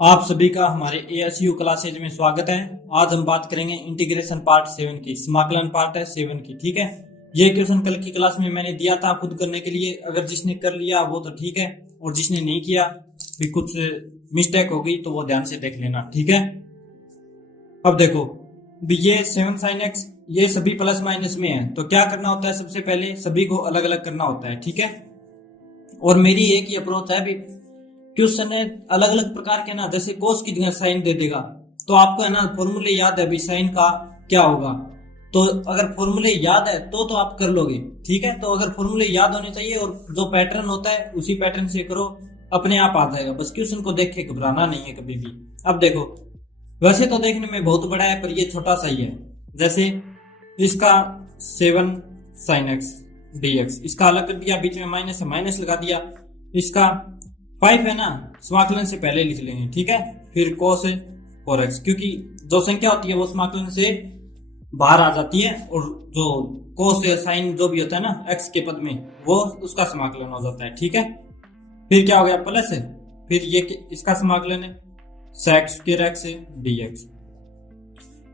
आप सभी का हमारे ASU क्लासेज में स्वागत है। आज हम बात करेंगे इंटीग्रेशन पार्ट 7 की, समाकलन पार्ट है 7 की। ठीक है, ये क्वेश्चन कल की क्लास में मैंने दिया था खुद करने के लिए। अगर जिसने कर लिया वो तो ठीक है, और जिसने नहीं किया भी कुछ मिस्टेक हो गई तो वो ध्यान से देख लेना। ठीक है, अब देखो भी ये 7 sin x ये सभी प्लस माइनस में है, तो क्या करना होता है, सबसे पहले सभी को अलग अलग करना होता है। ठीक है, और मेरी एक ही अप्रोच है भी क्वेश्चन है अलग अलग प्रकार के ना, जैसे कोस की जगह साइन दे देगा तो आपको है ना फॉर्मूले याद है अभी साइन का क्या होगा। तो अगर फॉर्मूले याद है तो आप कर लोगे। ठीक है, तो अगर फॉर्मूले याद होने चाहिए और जो पैटर्न होता है उसी पैटर्न से करो, अपने आप आ जाएगा। बस क्वेश्चन को देख के घबराना नहीं है कभी भी। अब देखो, वैसे तो देखने में बहुत बड़ा है पर ये छोटा सा ही है। जैसे इसका 7 sin x dx, इसका अलग कर दिया, बीच में माइनस है माइनस लगा दिया। इसका 5 है ना, समाकलन से पहले लिख लेंगे। ठीक है, फिर cos 4x, क्योंकि जो संख्या होती है वो समाकलन से बाहर आ जाती है, और जो cos या sin जो भी होता है ना x के पद में, वो उसका समाकलन हो जाता है। ठीक है, फिर क्या हो गया प्लस है, फिर ये इसका समाकलन है sec स्क्वायर x dx।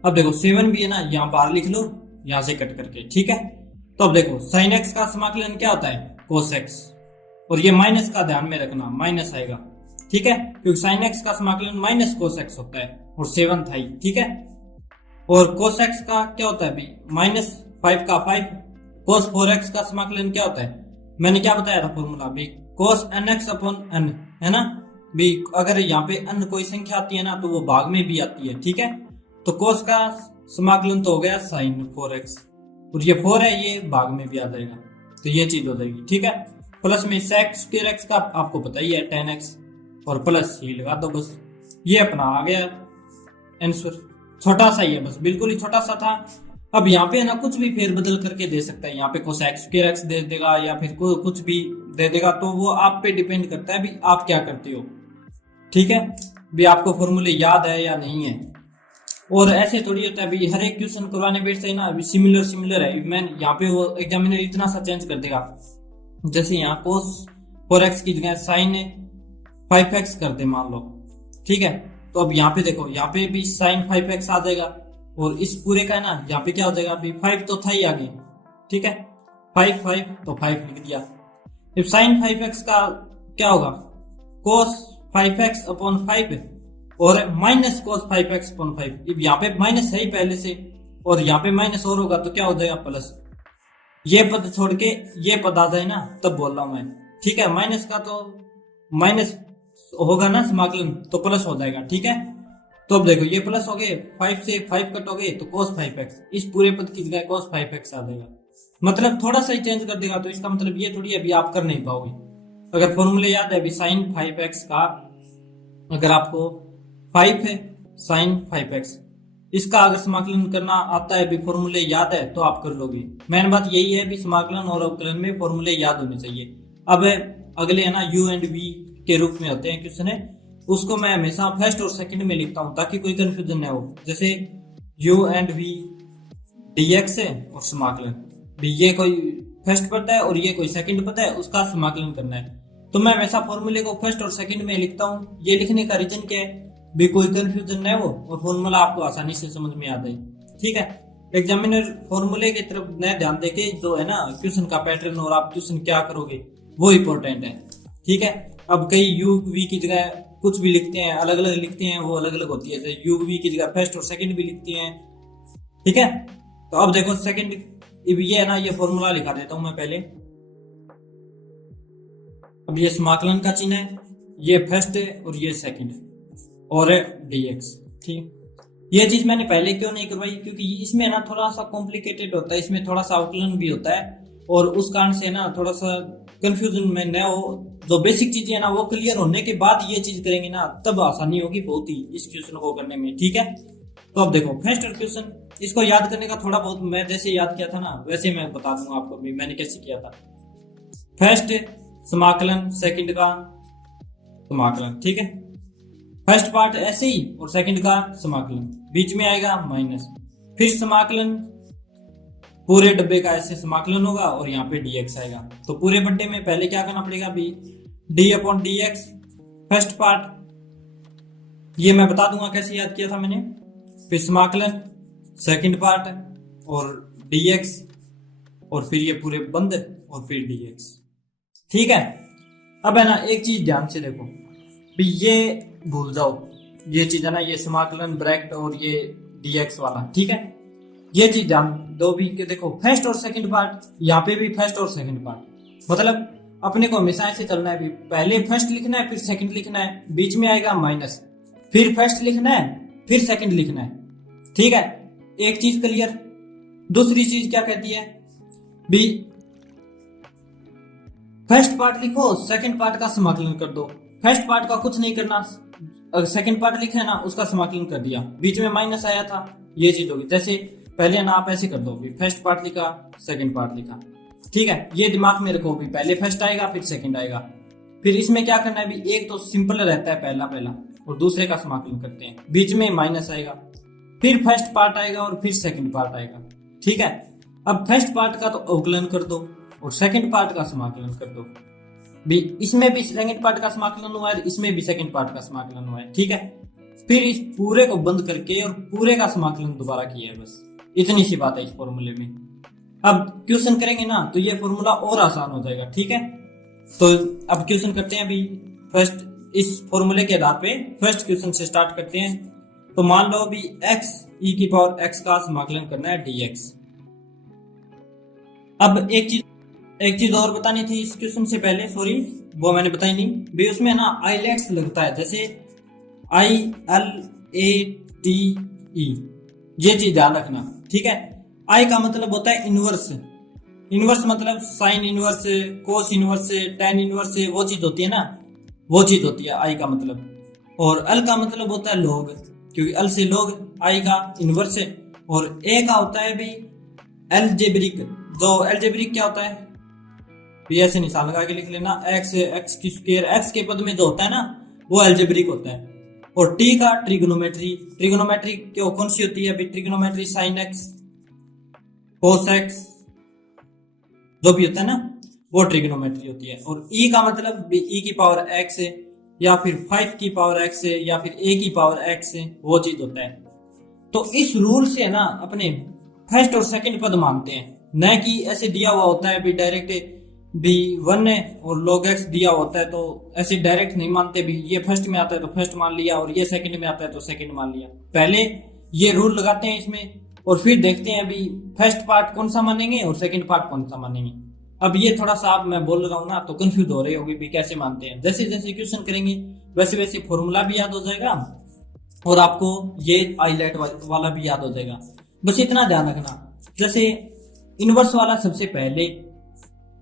अब देखो 7 भी है ना, यहाँ बाहर लिख लो यहां से कट करके। ठीक है, तो अब देखो sin x का समाकलन क्या होता है cos x, और ये माइनस का ध्यान में रखना, माइनस आएगा। ठीक है, क्योंकि sin x का समाकलन माइनस cos x होता है, और 7 था ही। ठीक है, और cos x का क्या होता है भाई, माइनस 5 का 5। cos 4x का समाकलन क्या होता है, मैंने क्या बताया था फॉर्मूला भाई, cos nx अपॉन n, है ना भाई। अगर यहाँ पे n कोई संख्या आती है ना तो वो भाग में भी आती है। ठीक है, तो cos का समाकलन तो हो गया sin 4x, और ये 4 है ये भाग में भी आ जाएगा, तो ये चीज हो जाएगी। ठीक है, प्लस में sec स्क्वायर x का आपको पता ही है tan x, और प्लस ही लगा दो बस, ये अपना आ गया आंसर। छोटा सा ही है, बस बिल्कुल ही छोटा सा था। अब यहाँ पे है ना कुछ भी फेरबदल करके दे सकता है, यहाँ पे cosec स्क्वायर x दे देगा या फिर कुछ भी दे देगा, तो वो आप पे डिपेंड करता है भी आप क्या करते हो। ठीक है, भी आपको फॉर्मूले याद है या नहीं है। और ऐसे थोड़ी होता है भी हर एक क्वेश्चन करवाने बैठते हैं ना अभी सिमिलर है, मैं यहाँ पे वो एग्जामिनर इतना सा चेंज कर देगा, जैसे यहाँ cos 4x की जगह sin 5x कर दे मान लो। ठीक है, तो अब यहाँ पे देखो, यहाँ पे भी sin 5x आ जाएगा, और इस पूरे का है ना यहाँ पे क्या हो जाएगा, अभी 5 तो था ही आगे। ठीक है, 5 तो 5 लिख दिया। अब sin 5x का क्या होगा, cos 5x अपॉन 5 और माइनस cos 5x अपॉन 5। अब यहाँ पे माइनस है ही पहले से, और यहाँ पे माइनस और होगा तो क्या हो जाएगा प्लस। ये पद छोड़ के ये पद आ जाए ना तब बोल रहा हूं मैं। ठीक है, माइनस का तो माइनस होगा ना समाकलन, तो प्लस हो जाएगा। ठीक है, तो अब देखो ये प्लस हो गए, 5 से 5 कट हो गए तो cos 5x, इस पूरे पद की जगह cos 5x आ जाएगा। मतलब थोड़ा सा ही चेंज कर देगा, तो इसका मतलब ये थोड़ी अभी आप कर नहीं पाओगे। अगर फॉर्मूले याद है अभी sin 5x का, अगर आपको 5 है sin 5x, इसका अगर समाकलन करना आता है भी फॉर्मूले याद है तो आप कर लोगे। मेन बात यही है भी समाकलन और अवकलन में फॉर्मूले याद होने चाहिए। अब अगले है ना u एंड v के रूप में होते हैं क्वेश्चन है, उसको मैं हमेशा फर्स्ट और सेकंड में लिखता हूं ताकि कोई कंफ्यूजन ना हो। जैसे u एंड v dx है और समाकलन भी, ये कोई फर्स्ट पद है और ये कोई सेकंड पद है, उसका समाकलन करना है, तो मैं हमेशा फॉर्मूले को फर्स्ट और सेकंड में लिखता हूँ। ये लिखने का रीजन क्या है भी कोई कंफ्यूजन न हो और फॉर्मूला आपको आसानी से समझ में आ जाए। ठीक है, एग्जामिनर फॉर्मूले की तरफ न ध्यान देके जो है ना क्वेश्चन का पैटर्न और आप क्वेश्चन क्या करोगे वो इंपॉर्टेंट है। ठीक है, अब कई यू वी की जगह कुछ भी लिखते हैं, अलग अलग लिखते हैं, वो अलग अलग होती है। जैसे यू वी की जगह फर्स्ट और सेकंड भी लिखती हैं। ठीक है, तो अब देखो सेकंड, ये है ना ये फॉर्मूला लिखा देता हूं मैं पहले। अब ये समाकलन का चिन्ह है, ये फर्स्ट है और ये सेकंड और dx। ठीक, ये चीज मैंने पहले क्यों नहीं करवाई, क्योंकि इसमें ना थोड़ा सा कॉम्प्लिकेटेड होता है, इसमें थोड़ा सा अवकलन भी होता है, और उस कारण से ना थोड़ा सा कंफ्यूजन में न हो। जो बेसिक चीजें है ना वो क्लियर होने के बाद ये चीज करेंगे ना तब आसानी होगी बहुत ही इस क्वेश्चन को करने में। ठीक है, तो अब देखो फर्स्ट क्वेश्चन, इसको याद करने का थोड़ा बहुत मैं जैसे याद किया था ना वैसे मैं बता दूंगा आपको भी मैंने कैसे किया था। फर्स्ट समाकलन, सेकंड का समाकलन। ठीक है, फर्स्ट पार्ट ऐसे ही और सेकंड का समाकलन, बीच में आएगा माइनस, फिर समाकलन पूरे डब्बे का ऐसे समाकलन होगा और यहाँ पे dx आएगा। तो पूरे बट्टे में पहले क्या करना पड़ेगा भी d upon dx first part ये मैं बता दूंगा कैसे याद किया था मैंने। फिर समाकलन सेकंड पार्ट और dx और फिर ये पूरे बंद और फिर dx। ठीक है। अब है ना एक चीज ध्यान से देखो भी, ये भूल जाओ ये चीज है ना, ये समाकलन ब्रैकेट और ये dx वाला। ठीक है, ये चीज ध्यान दो भी कि देखो फर्स्ट और सेकंड पार्ट, यहाँ पे भी फर्स्ट और सेकंड पार्ट, मतलब अपने को हमेशा ऐसे चलना है भी पहले फर्स्ट लिखना है फिर सेकंड लिखना है, बीच में आएगा माइनस, फिर फर्स्ट लिखना है फिर सेकंड लिखना है। ठीक है, एक चीज क्लियर। दूसरी चीज क्या कहती है भी, फर्स्ट पार्ट लिखो सेकंड पार्ट का समाकलन कर दो। फर्स्ट पार्ट का कुछ नहीं करना, अगर सेकंड पार्ट लिखा है ना उसका समाकलन कर दिया, बीच में माइनस आया था, ये चीज होगी। जैसे पहले ना आप ऐसे कर दो भी, फर्स्ट पार्ट लिखा सेकंड पार्ट लिखा। ठीक है, ये दिमाग में रखो भी पहले फर्स्ट आएगा फिर सेकंड आएगा। फिर इसमें क्या करना है भी, एक तो सिंपल रहता है पहला पहला और दूसरे का समाकलन करते हैं, बीच में माइनस आएगा, फिर फर्स्ट पार्ट आएगा और फिर सेकंड पार्ट आएगा। ठीक है, अब फर्स्ट पार्ट का तो अवकलन कर दो और सेकंड पार्ट का समाकलन कर दो भी, इसमें भी सेकंड पार्ट का समाकलन हुआ है, इसमें भी सेकंड पार्ट का समाकलन हुआ है। ठीक है, फिर इस पूरे को बंद करके और पूरे का समाकलन दोबारा किया है, बस इतनी सी बात है इस फॉर्मूले में। अब क्वेश्चन करेंगे ना तो ये फॉर्मूला और आसान हो जाएगा। ठीक है, तो अब क्वेश्चन करते हैं अभी। फर्स्ट इस फॉर्मूले के आधार पे फर्स्ट क्वेश्चन से स्टार्ट करते हैं। तो मान लो अभी x e⁻x का समाकलन करना है dx। अब एक चीज और बतानी थी इस क्वेश्चन से पहले, सॉरी वो मैंने बताई नहीं भी, उसमें ना आईलेट्स लगता है, जैसे ILATE, ये चीज ध्यान रखना। ठीक है, आई का मतलब होता है इनवर्स, इनवर्स मतलब sine inverse, cos inverse, tan inverse, वो चीज होती है ना, वो चीज होती है आई का मतलब। और एल का मतलब होता है लॉग, क्योंकि एल से लॉग आई का इनवर्स है। और ए का होता है भी एलजेब्रिक, जो एलजेब्रिक क्या होता है भी, ऐसे निशान लगा के लिख लेना, एक्स की स्क्वायर, एक्स के पद में जो होता है ना वो एलजेब्रिक होता है। और टी का ट्रिग्नोमेट्री, ट्रिग्नोमेट्री क्यों कौन सी होती है अभी, trigonometry sine x cos x जो भी होता है ना वो ट्रिग्नोमेट्री होती है। और ई का मतलब ई की पावर एक्स है, या फिर 5 की पावर एक्स है, या फिर ए की पावर एक्स है, वो चीज होता है। तो इस रूल से ना अपने फर्स्ट और सेकंड पद मानते हैं, न कि ऐसे दिया हुआ होता है भी डायरेक्ट भी 1 है और log x दिया होता है तो ऐसे डायरेक्ट नहीं मानते भी, ये फर्स्ट में आता है तो फर्स्ट मान लिया और ये सेकंड में आता है तो सेकंड मान लिया। पहले ये रूल लगाते हैं इसमें और फिर देखते हैं अभी फर्स्ट पार्ट कौन सा मानेंगे और सेकंड पार्ट कौन सा मानेंगे। अब ये थोड़ा सा आप मैं बोल रहा हूँ ना तो कंफ्यूज हो रहे होगी भी कैसे मानते हैं। जैसे जैसे क्वेश्चन करेंगे वैसे वैसे फॉर्मूला भी याद हो जाएगा और आपको ये आईलेट वाला भी याद हो जाएगा। बस इतना ध्यान रखना, जैसे इनवर्स वाला सबसे पहले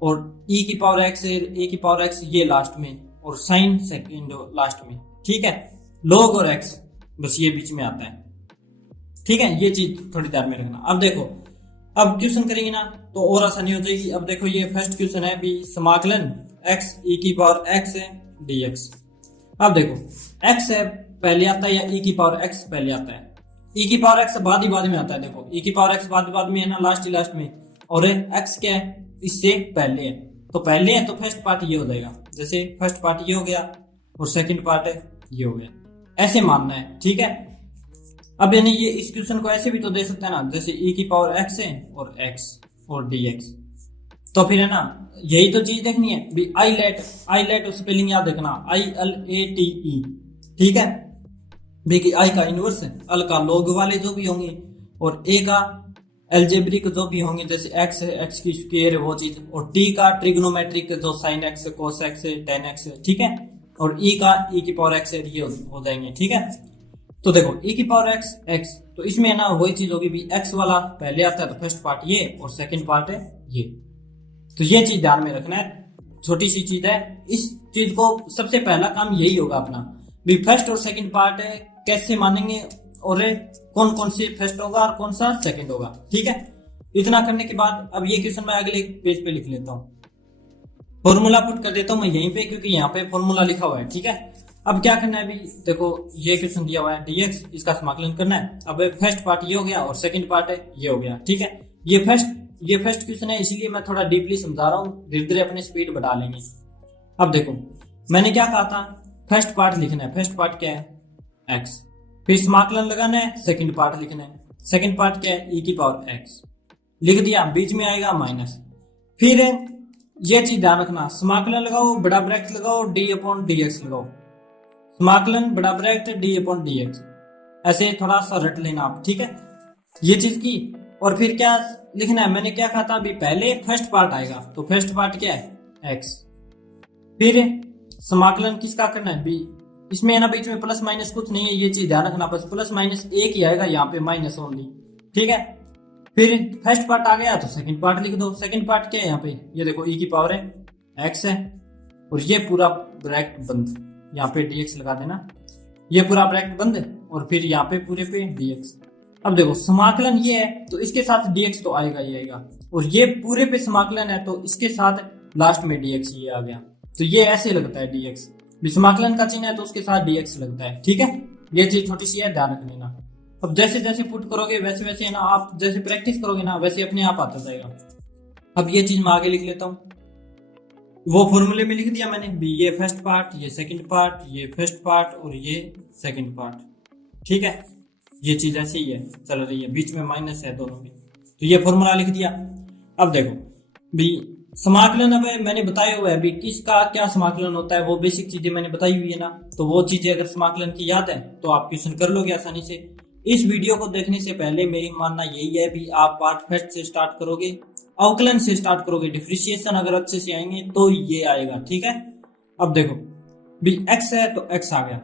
और e की पावर x है, a की पावर x ये लास्ट में और साइन सेकंड लास्ट में। ठीक है, log और x बस ये बीच में आता है। ठीक है, ये चीज थोड़ी ध्यान में रखना। अब देखो अब क्वेश्चन करेंगे ना तो और आसानी हो जाएगी। अब देखो ये फर्स्ट क्वेश्चन है भी, समाकलन x e की पावर x है dx। अब देखो x है पहले आता है या e की पावर x पहले आता है, e की पावर x बाद ही में आता है। देखो e की पावर x बाद में है ना, लास्ट में, और x क्या है इससे पहले है, तो पहले है तो फर्स्ट पार्ट ये हो जाएगा। जैसे फर्स्ट पार्ट ये हो गया और सेकंड पार्ट है ये हो गया, ऐसे मानना है। ठीक है, अब यानी ये इस क्वेश्चन को ऐसे भी तो दे सकते हैं ना, जैसे e की पावर x है और x और dx। तो फिर है ना यही तो चीज देखनी है भी, आईलेट स्पेलिंग याद रखना, ILATE। ठीक है, भी आई का इनवर्स है, एल का लॉग वाले जो भी होंगे और ए का एल्जेब्रिक जो भी होंगे, जैसे x है x की स्क्वायर है वो चीज, और t का ट्रिग्नोमेट्रिक जो साइन x है कोस x है टेन x है। ठीक है, और e का e की पावर x है, ये हो जाएंगे। ठीक है, तो देखो e की पावर x, तो इसमें ना वही चीज होगी भी, x वाला पहले आता है तो फर्स्ट पार्ट ये और सेकंड पार्ट है ये। तो ये चीज ध्यान में रखना है, छोटी सी चीज है। इस चीज को सबसे पहला काम यही होगा अपना भी, फर्स्ट और सेकंड पार्ट कैसे मानेंगे और कौन कौन से फर्स्ट होगा और कौन सा सेकंड होगा। ठीक है, इतना करने के बाद अब ये क्वेश्चन मैं अगले पेज पे लिख लेता हूँ, फॉर्मूला पुट कर देता हूँ मैं यहीं पे, क्योंकि यहाँ पे फॉर्मूला लिखा हुआ है। ठीक है, अब क्या करना है अभी देखो ये क्वेश्चन दिया हुआ है dx, इसका समाकलन करना है। अब फर्स्ट पार्ट ये हो गया और सेकंड पार्ट है ये हो गया। ठीक है, ये फर्स्ट क्वेश्चन है इसलिए मैं थोड़ा डीपली समझा रहा हूँ, धीरे धीरे अपनी स्पीड बढ़ा लेंगे। अब देखो मैंने क्या कहा था, फर्स्ट पार्ट लिखना है। फर्स्ट पार्ट क्या है एक्स। फिर समाकलन लगाना है, सेकंड पार्ट लिखना है। सेकंड पार्ट क्या है, e की पावर एक्स लिख दिया, बीच में आएगा माइनस। फिर ये चीज ध्यान रखना, समाकलन लगाओ, बड़ा ब्रैकेट लगाओ, डी अपॉन डी एक्स लगाओ। समाकलन बड़ा bracket D upon D x, ऐसे थोड़ा सा रट लेना आप, ठीक है। ये चीज की, और फिर क्या लिखना है, मैंने क्या कहा था अभी, पहले फर्स्ट पार्ट आएगा, तो फर्स्ट पार्ट क्या है, एक्स। फिर समाकलन किसका करना है, बी। इसमें है ना बीच में प्लस माइनस कुछ नहीं है, ये चीज ध्यान रखना, बस प्लस माइनस एक ही आएगा यहाँ पे, माइनस ओनली, ठीक है। फिर फर्स्ट पार्ट आ गया तो सेकंड पार्ट लिख दो। सेकंड पार्ट क्या है यहाँ पे, ये देखो e की पावर है एक्स है, और ये पूरा ब्रैकेट बंद, यहाँ पे dx लगा देना, ये पूरा ब्रैकेट बंद है, और फिर यहाँ पे पूरे पे dx। अब देखो समाकलन ये है तो इसके साथ dx तो आएगा ही आएगा, और ये पूरे पे समाकलन है तो इसके साथ लास्ट में dx ये आ गया, तो ये ऐसे लगता है dx, समाकलन का चिन्ह है तो उसके साथ dx लगता है, ठीक है। ये चीज छोटी सी है, ध्यान रख लेना। अब जैसे जैसे पुट करोगे वैसे वैसे ना, आप जैसे प्रैक्टिस करोगे ना वैसे अपने आप आता जाएगा। अब ये चीज मैं आगे लिख लेता हूँ, वो फॉर्मूले में लिख दिया मैंने भी, ये फर्स्ट पार्ट, ये सेकंड पार्ट, ये फर्स्ट पार्ट और ये सेकंड पार्ट, ठीक है। ये चीज ऐसे ही है चल रही है, बीच में माइनस है दोनों में, तो ये फॉर्मूला लिख दिया। अब देखो भी समाकलन, अब मैंने बताया हुआ है अभी किसका क्या समाकलन होता है, वो बेसिक चीजें मैंने बताई हुई है ना, तो वो चीजें अगर समाकलन की याद है तो आप क्वेश्चन कर लोगे आसानी से। इस वीडियो को देखने से पहले मेरी मानना यही है भी आप पार्ट फर्स्ट से स्टार्ट करोगे, अवकलन से स्टार्ट करोगे, डिफरेंशिएशन अगर अच्छे से आएंगे तो ये आएगा, ठीक है। अब देखो भी x है तो x आ गया,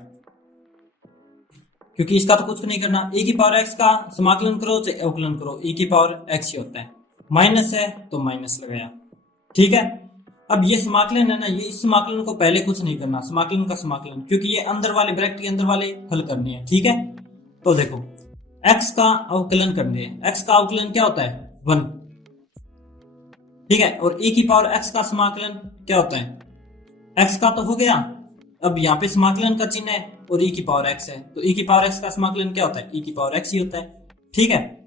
क्योंकि इसका तो कुछ नहीं करना, e की पावर x का समाकलन करो चाहे अवकलन करो, e की पावर x ही होता है। माइनस है तो माइनस लगाया, ठीक है। अब ये समाकलन है ना, ये इस समाकलन को पहले कुछ नहीं करना, समाकलन का समाकलन, क्योंकि ये अंदर वाले ब्रैकेट के अंदर वाले हल करने हैं, ठीक है। तो देखो x का अवकलन करने हैं, x का अवकलन क्या होता है 1, ठीक है, और e की पावर x का समाकलन क्या होता है, x का तो हो गया, अब यहाँ पे समाकलन का चिन्ह है और e की पावर x है, तो e की पावर x का समाकलन क्या होता है, e की पावर x ही होता है, ठीक है।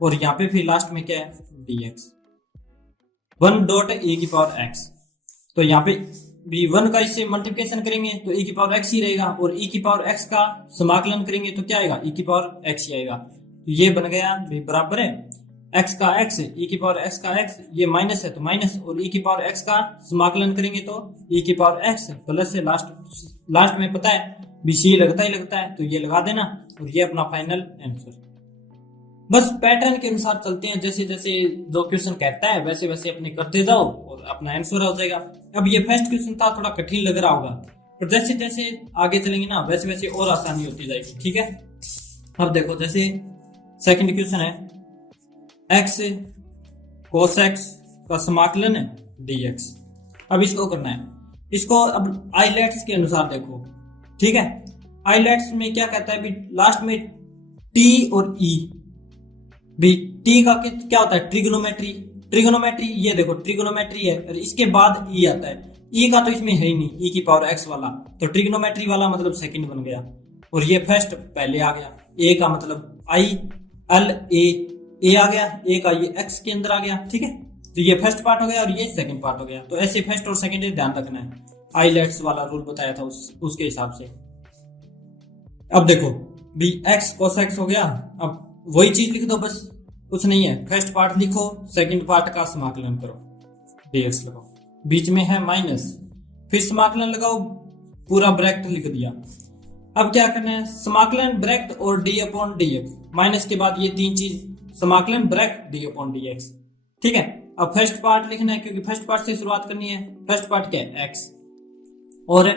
और यहाँ पे फिर लास्ट में क्या है dx, 1 डॉट e की पावर x, तो यहाँ पे भी 1 का इससे मल्टीप्लिकेशन करेंगे तो e की पावर x ही रहेगा, और e की पावर x का समाकलन करेंगे तो क्या आएगा, e की पावर x ही आएगा, तो ये बन गया भी बराबर है x का x, e की पावर x का x, ये माइनस है तो माइनस, और e की पावर x का समाकलन करेंगे तो e की पावर x प्लस से लास्ट में पता है भी c लगता ही लगता है, तो ये लगा देना, और ये अपना फाइनल आंसर। बस पैटर्न के अनुसार चलते हैं, जैसे जैसे जो क्वेश्चन कहता है वैसे वैसे अपने करते जाओ और अपना आंसर हो जाएगा। अब ये फर्स्ट क्वेश्चन था, थोड़ा कठिन लग रहा होगा, पर जैसे जैसे आगे चलेंगे ना वैसे वैसे और आसानी होती जाएगी, ठीक है। अब देखो जैसे सेकंड क्वेश्चन है, x cos x का समाकलन है dx। अब इसको करना है, इसको अब आइलेट्स के अनुसार देखो, ठीक है। आइलेट्स में क्या कहता है भी, लास्ट में t और e, भी t का क्या होता है ट्रिग्नोमेट्री, ट्रिग्नोमेट्री, ये देखो ट्रिग्नोमेट्री है, और इसके बाद e आता है, e का तो इसमें है ही नहीं, e की पावर x वाला, तो ट्रिग्नोमेट्री वाला मतलब सेकंड बन गया, और ये फर्स्ट पहले आ गया, a का मतलब i l a आ गया, a का ये x के अंदर आ गया, ठीक है। तो ये फर्स्ट पार्ट हो गया और ये सेकंड पार्ट हो गया, तो ऐसे फर्स्ट और सेकंड ध्यान रखना है, आइलेट्स वाला रूल बताया था उसके हिसाब से। अब देखो भी x cos x हो गया, अब वही चीज लिख दो, बस कुछ नहीं है, फर्स्ट पार्ट लिखो, सेकंड पार्ट का समाकलन करो, dx लगाओ, बीच में है माइनस, फिर समाकलन लगाओ, पूरा ब्रैकेट लिख दिया। अब क्या करना है, समाकलन ब्रैकेट और d अपॉन dx, माइनस के बाद ये तीन चीज, समाकलन ब्रैकेट d अपॉन dx, ठीक है। अब फर्स्ट पार्ट लिखना है, क्योंकि फर्स्ट पार्ट से शुरुआत करनी है, फर्स्ट पार्ट क्या है x, और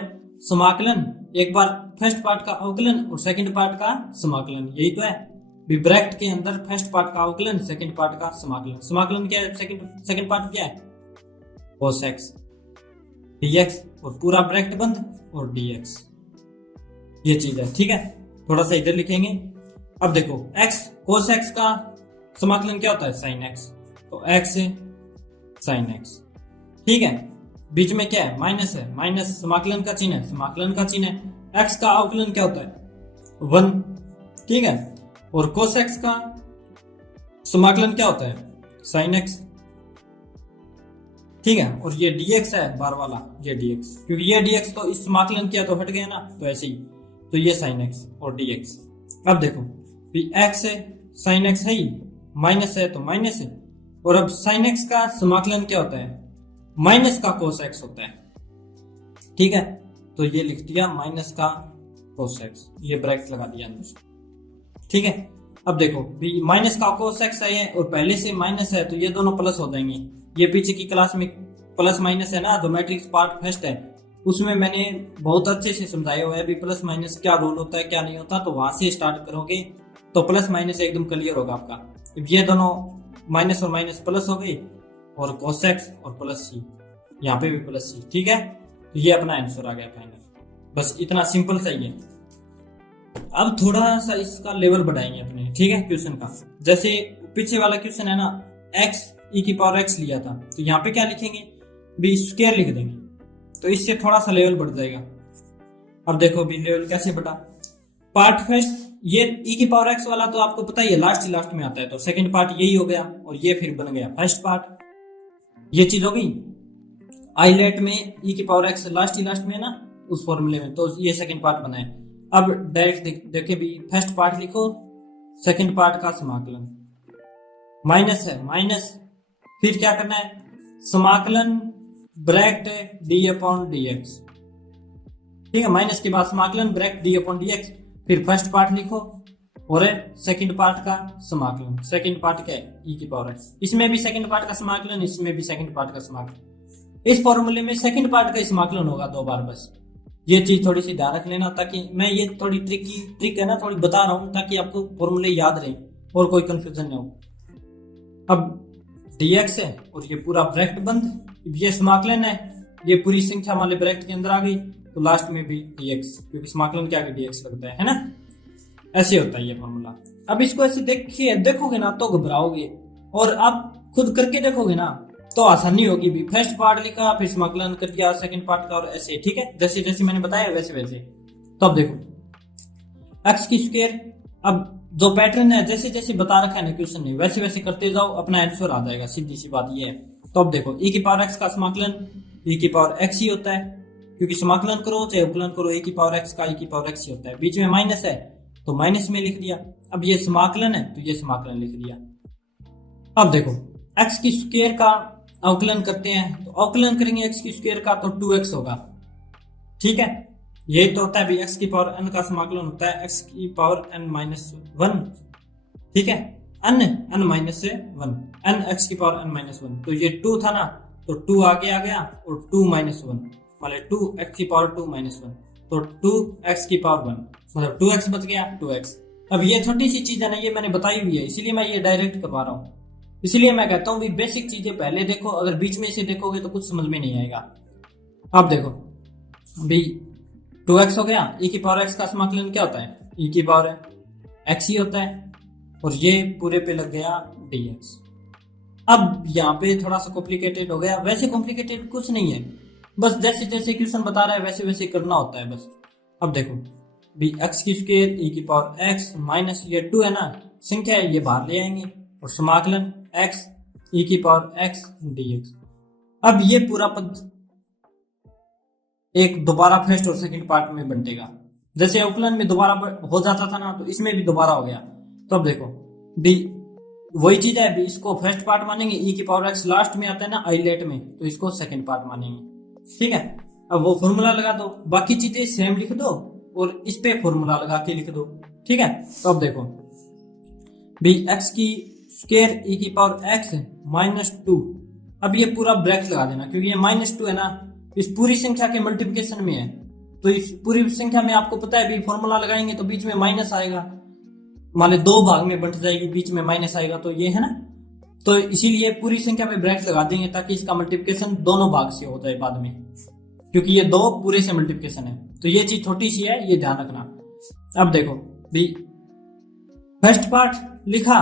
समाकलन एक बार फर्स्ट पार्ट का अवकलन और सेकंड पार्ट का समाकलन, यही तो है भी ब्रैकेट के अंदर फर्स्ट पार्ट का अवकलन, सेकंड पार्ट का समाकलन। समाकलन क्या है, सेकंड पार्ट क्या है cos x dx, और पूरा ब्रैकेट बंद और dx, ये चीज है, ठीक है। थोड़ा सा इधर लिखेंगे। अब देखो x cos x का समाकलन क्या होता है sin x, तो x sin x, ठीक है। बीच में क्या है माइनस है, माइनस समाकलन का चिन्ह है, समाकलन का चिन्ह है। x का अवकलन क्या होता है 1, ठीक है, और cos x का समाकलन क्या होता है sin x, ठीक है। और ये dx है बार वाला, ये dx, क्योंकि ये dx तो इस समाकलन किया तो हट गया ना, तो ऐसे ही, तो ये साइन एक्स और डी एक्स। अब देखो भी एक्स है, साइन एक्स है ही, माइनस है तो माइनस है, और अब साइन एक्स का समाकलन क्या होता है, माइनस का कोस एक्स होता है। ठीक है, तो ये लिख दिया माइनस का कोस एक्स, ये ब्रैकेट लगा दिया अंदर। ठीक है, अब देखो भी माइनस का कोस एक्स है और पहले से माइनस है तो ये दोनों प्लस हो जाएंगे। ये पीछे की क्लास में प्लस माइनस है ना, जो मैट्रिक्स पार्ट फर्स्ट है उसमें मैंने बहुत अच्छे से समझाया हुआ है भी प्लस माइनस क्या रोल होता है क्या नहीं होता, तो वहां से स्टार्ट करोगे तो प्लस माइनस एकदम क्लियर होगा आपका। ये दोनों माइनस और माइनस प्लस हो गई, और कोस एक्स और प्लस सी, यहाँ पे भी प्लस सी। ठीक है, तो ये अपना आंसर आ गया फाइनल। बस इतना सिंपल सही है। अब थोड़ा सा इसका लेवल बढ़ाएंगे अपने, ठीक है, क्वेश्चन का। जैसे पीछे वाला क्वेश्चन है ना, एक्स ई की पावर एक्स लिया था, तो यहाँ पे क्या लिखेंगे बी स्क्वायर लिख देंगे, तो इससे थोड़ा सा लेवल बढ़ जाएगा। अब देखो भी लेवल कैसे बढ़ा। पार्ट फर्स्ट ये ई की पावर एक्स वाला तो आपको पता ही है लास्ट में आता है, तो सेकंड पार्ट यही हो गया, और ये फिर बन गया फर्स्ट पार्ट। ये चीज हो गई आईलेट में ई की पावर एक्स लास्ट में है ना उस फॉर्मूले में, तो ये सेकंड पार्ट बना है। अब डायरेक्ट देखे भी फर्स्ट पार्ट लिखो, सेकंड पार्ट का समाकलन, माइनस है माइनस, फिर क्या करना है समाकलन bracket D upon D x. ठीक है, माइनस के बाद समाकलन bracket D upon D x, फिर फर्स्ट पार्ट लिखो और सेकंड पार्ट का समाकलन। सेकंड पार्ट क्या है ई की पावर एक्स, इसमें भी सेकंड पार्ट का समाकलन, इसमें भी सेकंड पार्ट का समाकलन। इस फॉर्मूले में सेकंड पार्ट का समाकलन होगा 2 बार बस। ये चीज थोड़ी सी ध्यान रख लेना, ताकि मैं ये थोड़ी ट्रिक है ना, थोड़ी बता रहा हूं ताकि आपको फॉर्मूले याद रहे और कोई कंफ्यूजन ना हो। अब dx है और ये पूरा ब्रैकेट बंद, ये समाकलन है, ये पूरी संख्या वाले ब्रैकेट के अंदर आ गई, तो लास्ट में भी dx, क्योंकि समाकलन के आगे dx लगता है ना। ऐसे होता है ये फॉर्मूला। अब इसको ऐसे देखोगे ना तो घबराओगे, और आप खुद करके देखोगे ना तो आसानी होगी भी। फर्स्ट पार्ट लिखा, फिर समाकलन कर दिया सेकंड पार्ट का, और ऐसे। ठीक है, जैसे जैसे मैंने बताया वैसे। तो अब देखो एक्स की स्क्वायर, अब जो पैटर्न है जैसे जैसे बता रखा है ना क्वेश्चन ने, वैसे वैसे करते जाओ, अपना आंसर आ जाएगा, सीधी सी बात ये है। तो अब देखो e की पावर x का समाकलन e की पावर x ही होता है, क्योंकि समाकलन करो चाहे उपलन करो e की पावर x का e की पावर x ही होता है। बीच में माइनस है तो माइनस में लिख दिया। अब ये समाकलन है तो ये समाकलन लिख दिया। अब देखो x की स्क्वायर का अवकलन करते हैं, तो अवकलन करेंगे x की स्क्वायर का तो 2x होगा। ठीक है, यही तो होता है भी x की पावर n का समाकलन होता है x की पावर n माइनस 1। ठीक है, n माइनस से 1, n x की पावर n माइनस 1, तो ये 2 था ना, तो 2 आगे आ गया और 2 माइनस 1 वाले 2 x की पावर 2 माइनस 1, तो 2 x की पावर 1, मतलब 2x बच गया 2x। अब ये छोटी सी चीज है ना, ये मैंने बताई हुई है, इसीलिए मैं ये डायरेक्ट करवा रहा हूँ। इसलिए मैं कहता हूँ भी बेसिक चीजें पहले देखो, अगर बीच में इसे देखोगे तो कुछ समझ में नहीं आएगा। अब देखो भी 2x हो गया, e की पावर x का समाकलन क्या होता है e की पावर x ही होता है, और ये पूरे पे लग गया dx। अब यहाँ पे थोड़ा सा कॉम्प्लिकेटेड हो गया, वैसे कॉम्प्लिकेटेड कुछ नहीं है, बस जैसे जैसे क्वेश्चन बता रहा है वैसे वैसे करना होता है बस। अब देखो भी x की स्क्वायर e की पावर x माइनस ये 2 है ना, संख्या है, ये बाहर ले आएंगे, और समाकलन x e की पावर x dx। अब ये पूरा पद एक दोबारा फर्स्ट और सेकंड पार्ट में बंटेगा, जैसे अवकलन में दोबारा हो जाता था ना, तो इसमें भी दोबारा हो गया। तो अब देखो डी वही चीज है, भी इसको फर्स्ट पार्ट मानेंगे, e की पावर x लास्ट में आता है ना आईलेट में, तो इसको सेकंड पार्ट मानेंगे। ठीक है, अब वो फॉर्मूला लगा दो, बाकी चीजें सेम लिख दो और इस पे फॉर्मूला लगा के लिख दो। ठीक है, तो अब देखो भी x की स्क्वायर e की पावर x माइनस 2, अब ये पूरा ब्रैकेट लगा देना, क्योंकि ये माइनस 2 है ना, इस पूरी संख्या के मल्टीप्लिकेशन में है, तो इस पूरी संख्या में आपको पता है भी फॉर्मूला लगाएंगे तो बीच में माइनस आएगा, मान लो 2 भाग में बंट जाएगी, बीच में माइनस आएगा, तो ये है ना, तो इसीलिए पूरी संख्या में ब्रैकेट लगा देंगे ताकि इसका मल्टीप्लिकेशन दोनों भाग से हो जाए बाद में, क्योंकि ये 2 पूरे से मल्टीप्लिकेशन है। तो ये चीज छोटी सी है, ये ध्यान रखना। अब देखो भी फर्स्ट पार्ट लिखा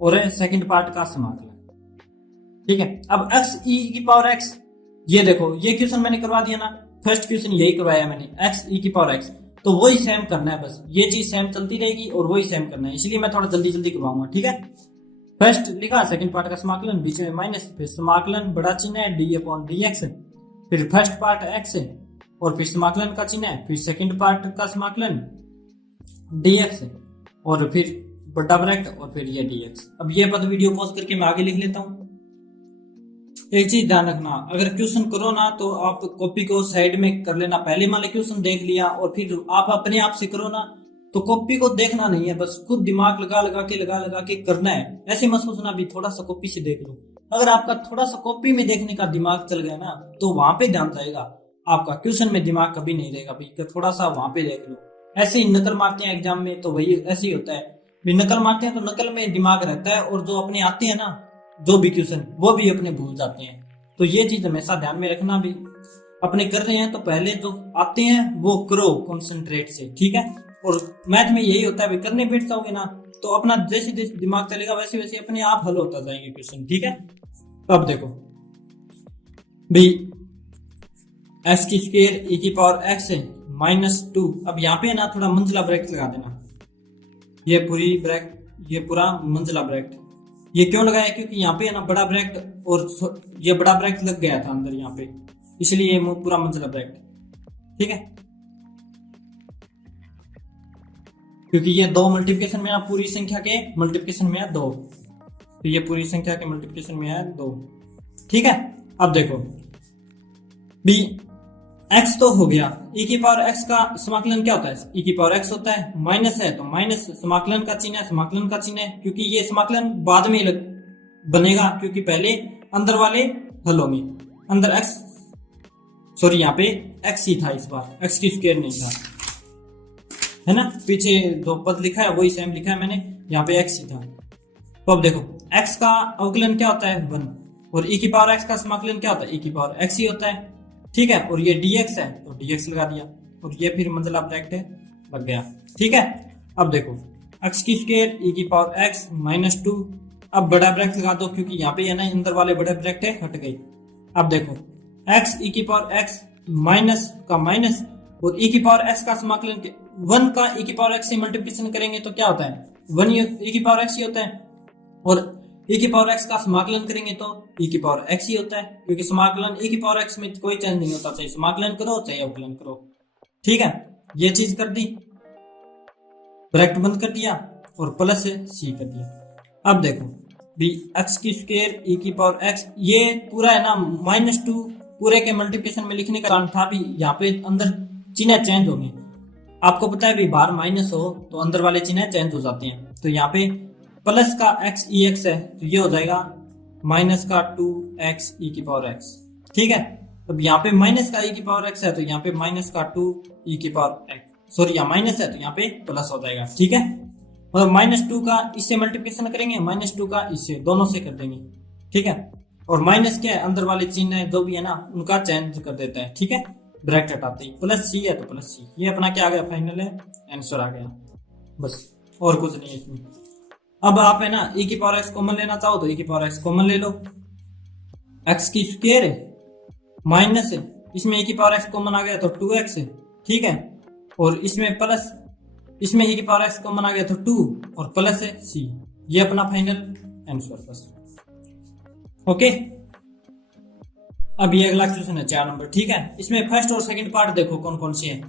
और सेकंड पार्ट का समाकलन। ठीक है, अब x e की पावर x, ये देखो ये क्वेश्चन मैंने करवा दिया ना, फर्स्ट क्वेश्चन यही करवाया मैंने, x e की पावर x, तो वही सेम करना है, बस ये चीज सेम चलती रहेगी और वही सेम करना है, इसलिए मैं थोड़ा जल्दी जल्दी करवाऊंगा। ठीक है, फर्स्ट लिखा, सेकंड पार्ट का समाकलन, बीच में माइनस, फिर समाकलन बड़ा चिन्ह है डी अपॉन डी एक्स, फिर फर्स्ट पार्ट x है और फिर समाकलन का चिन्ह है, फिर सेकंड पार्ट का समाकलन dx और फिर बड़ा ब्रैकेट और फिर ये dx। अब ये पद वीडियो पॉज करके मैं आगे लिख लेता हूँ। एक चीज ध्यान रखना, अगर क्वेश्चन करो ना तो आप कॉपी को साइड में कर लेना। पहले मान लो क्वेश्चन देख लिया और फिर आप अपने आप से करो ना, तो कॉपी को देखना नहीं है, बस खुद दिमाग लगा के करना है। ऐसे मत सोचना भी थोड़ा सा कॉपी से देख लो। अगर आपका थोड़ा सा कॉपी में देखने का दिमाग चल गया ना तो वहां पे ध्यान रहेगा आपका, क्वेश्चन में दिमाग कभी नहीं रहेगा भी थोड़ा सा वहां पे देख लो। ऐसे ही नकल मारते हैं एग्जाम में, तो वही ऐसे ही होता है भी, नकल मारते हैं तो नकल में दिमाग रहता है और जो अपने आते हैं ना जो भी क्वेश्चन वो भी अपने भूल जाते हैं। तो ये चीज हमेशा ध्यान में रखना भी, अपने कर रहे हैं तो पहले जो आते हैं वो करो कंसंट्रेट से, ठीक है। और मैथ में यही होता है भी, करने बैठ जाओगे ना तो अपना जैसे जैसे दिमाग चलेगा वैसे वैसे अपने आप हल होता जाएंगे क्वेश्चन, ठीक है। अब देखो भी एक्स की स्क्वायर e की पावर x है -2। अब यहाँ पे ना थोड़ा मंजिला ब्रैकेट लगा देना, ये पूरा मंजिला ब्रैकेट। ये क्यों लगाया, क्योंकि यहाँ पे है ना बड़ा ब्रैकेट और ये बड़ा ब्रैकेट लग गया था अंदर यहाँ पे, इसलिए ये पूरा मंजिला ब्रैकेट, ठीक है। क्योंकि ये दो मल्टीप्लिकेशन में है, पूरी संख्या के मल्टीप्लिकेशन में है 2, तो ये पूरी संख्या के मल्टीप्लिकेशन में है 2, ठीक है। अब देखो भी x तो हो गया, e की पावर x का समाकलन क्या होता है, e की पावर x होता है, माइनस है तो माइनस समाकलन का चिन्ह है, समाकलन का चिन्ह है, क्योंकि ये समाकलन बाद में बनेगा क्योंकि पहले अंदर वाले हल होंगे। अंदर x, सॉरी यहाँ पे x ही था इस बार, x की स्क्वायर नहीं था, है ना। पीछे जो पद लिखा है वही सेम लिखा है मैंने, यहाँ पे x ही था। तो अब देखो x का अवकलन क्या होता है 1, और e की पावर x का समाकलन क्या होता है, e की पावर x ही होता है, ठीक है। और ये dx है तो dx लगा दिया, और ये फिर मंजिला ब्रैकेट है लग गया, ठीक है। अब देखो x की स्क्वायर e की पावर x -2। अब बड़ा ब्रैकेट लगा दो क्योंकि यहाँ पे है ना अंदर वाले बड़े ब्रैकेट है हट गई। अब देखो x e की पावर x माइनस का माइनस, और e की पावर x का समाकलन 1 का e की पावर x से मल्टीप्लिकेशन करेंगे तो क्या होता है 1 e की पावर x ही होता है, और e की पावर x का समाकलन करेंगे तो e की पावर x ही होता है, क्योंकि समाकलन e की पावर x में कोई चेंज नहीं होता, चाहे समाकलन करो चाहे अवकलन करो, ठीक है। ये चीज कर दी, ब्रैकेट बंद कर दिया और प्लस से c कर दिया। अब देखो भी x की स्क्वायर e की पावर x, ये पूरा है ना -2 पूरे के मल्टीप्लिकेशन में लिखने का कारण था भी, यहाँ पे अंदर चिन्ह चेंज होंगे। आपको पता है भी बाहर माइनस हो तो अंदर वाले चिन्ह चेंज हो जाते हैं, तो यहाँ पे प्लस का x e x है तो ये हो जाएगा माइनस का 2x e की पावर x, ठीक है। अब यहाँ पे माइनस का e की पावर x है तो यहाँ पे माइनस का 2 e की पावर x, सॉरी यहाँ माइनस है तो यहाँ पे प्लस हो जाएगा, ठीक है। और -2 का इससे मल्टीप्लिकेशन करेंगे, -2 का इससे, दोनों से कर देंगे, ठीक है। और माइनस क्या है, अंदर वाले चिन्ह है जो भी है ना उनका चेंज कर देता है, ठीक है। ब्रैकेट हटाते ही प्लस c है तो प्लस c, ये अपना क्या आ गया, फाइनल है आंसर आ गया, बस और कुछ नहीं है इसमें। अब आप है ना e की पावर x कॉमन लेना चाहो तो e की पावर x कॉमन ले लो, x की स्क्वायर है माइनस है, इसमें e की पावर x कॉमन आ गया तो 2x है, ठीक है। और इसमें प्लस, इसमें e की पावर x कॉमन आ गया तो 2 और प्लस है c, ये अपना फाइनल आंसर बस, ओके। अब ये अगला क्वेश्चन है 4 नंबर, ठीक है। इसमें फर्स्ट और सेकंड पार्ट देखो कौन कौन सी है,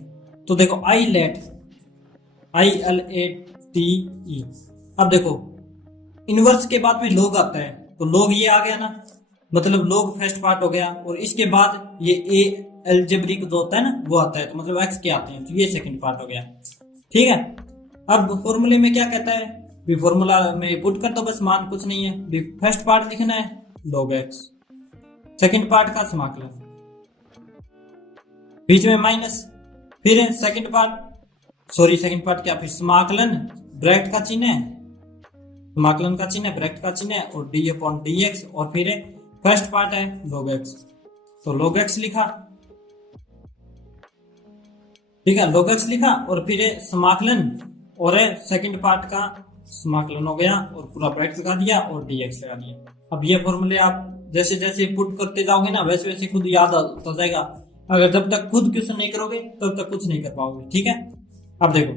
तो देखो ILATE। अब देखो इनवर्स के बाद में log आता है तो log ये आ गया ना, मतलब log फर्स्ट पार्ट हो गया, और इसके बाद ये a अलजेब्रिक जो होता है ना वो आता है, तो मतलब x के आते हैं, तो ये सेकंड पार्ट हो गया, ठीक है। अब फॉर्मूले में क्या कहता है भी, फॉर्मूला में पुट कर दो बस, मान कुछ नहीं है भी, फर्स्ट पार्ट लिखना है log x, सेकंड पार्ट का समाकलन, बीच में माइनस, फिर सेकंड पार्ट क्या, फिर समाकलन ब्रैकेट का चिन्ह है, समाकलन का चिन्ह है, ब्रैकेट का चिन्ह है, और d/dx, और फिर फर्स्ट पार्ट है log x, तो log x लिखा, ठीक है, log x लिखा, और फिर समाकलन और सेकंड पार्ट का समाकलन हो गया, और पूरा ब्रैकेट लगा दिया और dx लगा दिया। अब ये फॉर्मूले आप जैसे जैसे पुट करते जाओगे ना वैसे वैसे खुद याद आता जाएगा, अगर जब तक खुद क्वेश्चन नहीं करोगे तब तक कुछ नहीं कर पाओगे, ठीक है। अब देखो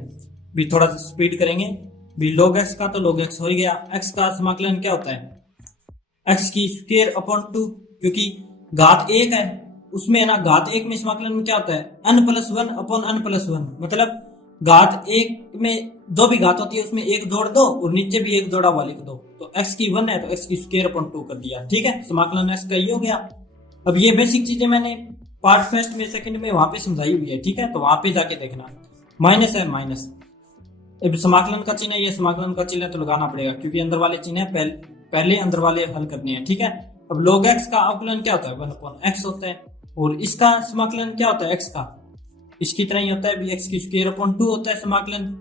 भी थोड़ा सा स्पीड करेंगे भी, log x का तो log x हो ही गया, x का समाकलन क्या होता है, x की स्क्वायर अपॉन 2, क्योंकि घात 1 है उसमें है ना, घात 1 में समाकलन में क्या होता है n+1 अपॉन n+1, मतलब घात एक में जो भी घात होती है उसमें एक जोड़ दो और नीचे भी एक जोड़ा हुआ लिख दो। तो x की 1 है तो x की स्क्वायर अपॉन 2 कर दिया, ठीक है। समाकलन x का ये हो गया। अब ये बेसिक चीजें मैंने पार्ट फर्स्ट में सेकंड में वहां पे समझाई हुई है, ठीक है, तो वहां पे जाके देखना। माइनस है माइनस, अब समाकलन का चिन्ह है, ये समाकलन का चिन्ह तो लगाना पड़ेगा क्योंकि अंदर वाले चिन्ह है, पहले अंदर वाले हल करने हैं, ठीक है। अब log x का अवकलन क्या होता है, 1 अपॉन x होता है। और इसका समाकलन क्या होता है x का, इसकी तरह ही होता है भी x की स्क्वायर अपॉन 2 होता है समाकलन।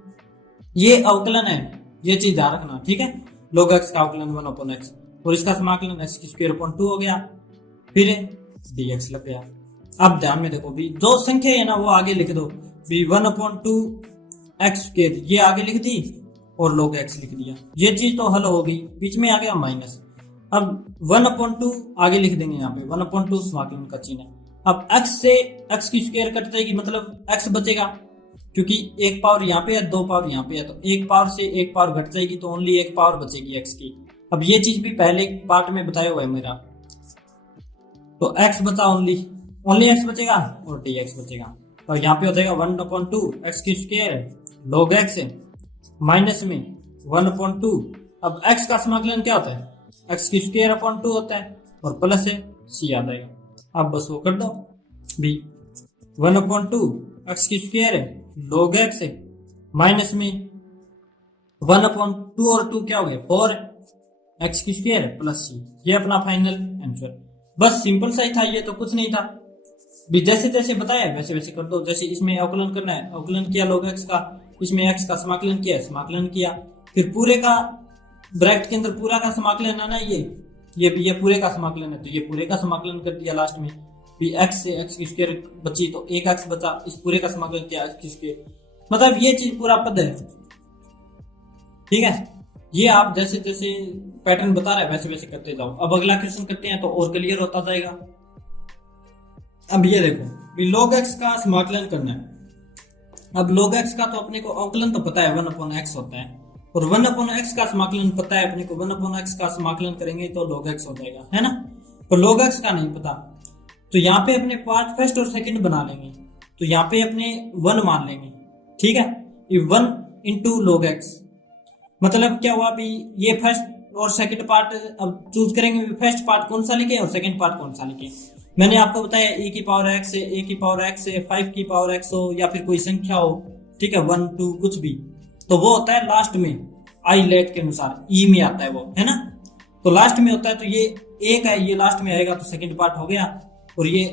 ये अवकलन है, ये चीज ध्यान रखना, ठीक है। log x का अवकलन 1 अपॉन x और इसका समाकलन x की स्क्वायर अपॉन 2 हो गया, फिर dx लग गया। अब ध्यान में देखो भी जो संख्या है ना वो आगे लिख दो भी 1 अपॉन 2 x स्क्वायर ये आगे लिख दी और log x लिख दिया, ये चीज तो हल हो गई। बीच में आ गया माइनस, अब 1 अपॉन 2 आगे लिख देंगे यहाँ पे 1 अपॉन 2 समाकलन का चिन्ह है। अब x से x की स्क्वायर कट जाएगी, मतलब x बचेगा क्योंकि एक पावर यहाँ पे है, दो पावर यहाँ पे है, तो एक पावर से एक पावर घट जाएगी तो ओनली एक पावर बचेगी x की। अब ये चीज भी पहले पार्ट में बताया हुआ है मेरा, तो x बचा ओनली x बचेगा और dx बचेगा। तो यहाँ पे हो जाएगा 1 अपॉन 2 x की स्क्वायर log x माइनस में 1 अपॉन 2। अब x का समाकलन क्या होता है, x की स्क्वायर अपॉन 2 होता है और प्लस है c आ जाएगा। अब बस वो कर दो भी 1 अपॉन 2 x की स्क्वायर log x माइनस में 1 अपॉन 2 और 2 क्या हो गए 4 x की स्क्वायर प्लस c, ये अपना फाइनल आंसर। बस सिंपल सा ही था, ये तो कुछ नहीं था भी, जैसे जैसे बताया वैसे वैसे कर दो। जैसे इसमें अवकलन करना है, अवकलन किया log x का, इसमें x का समाकलन किया समाकलन किया, फिर पूरे का ब्रैकेट के अंदर पूरा का समाकलन है ना, ये पूरे का समाकलन है तो ये पूरे का समाकलन कर दिया लास्ट में भी। x से x की स्क्वायर बची तो एक x बचा, इस पूरे का समाकलन किया x की स्क्वायर, मतलब ये चीज पूरा पद है, ठीक है। ये आप जैसे जैसे पैटर्न बता रहे हैं वैसे वैसे करते जाओ। अब अगला क्वेश्चन करते हैं तो और क्लियर होता जाएगा। अब ये देखो भी log x का समाकलन करना है। अब log x का तो अपने को अवकलन तो पता है 1 अपॉन x होता है, और 1 अपॉन x का समाकलन पता है अपने को, 1 अपॉन x का समाकलन करेंगे तो log x हो जाएगा, है ना। पर log x का नहीं पता तो यहाँ पे अपने पार्ट फर्स्ट और सेकंड बना लेंगे, तो यहाँ पे अपने 1 मान लेंगे, ठीक है। ये 1 इंटू log x, मतलब क्या हुआ भी ये फर्स्ट और सेकंड पार्ट अब चूज करेंगे, फर्स्ट पार्ट कौन सा लिखे और सेकंड पार्ट कौन सा लिखे। मैंने आपको बताया e की पावर x है, a की पावर x है, 5 की पावर x हो या फिर कोई संख्या हो, ठीक है, 1 2 कुछ भी, तो वो होता है लास्ट में आई लेट के अनुसार ई में आता है वो, है ना। तो लास्ट में होता है तो ये एक है, ये लास्ट में आएगा तो सेकंड पार्ट हो गया। और ये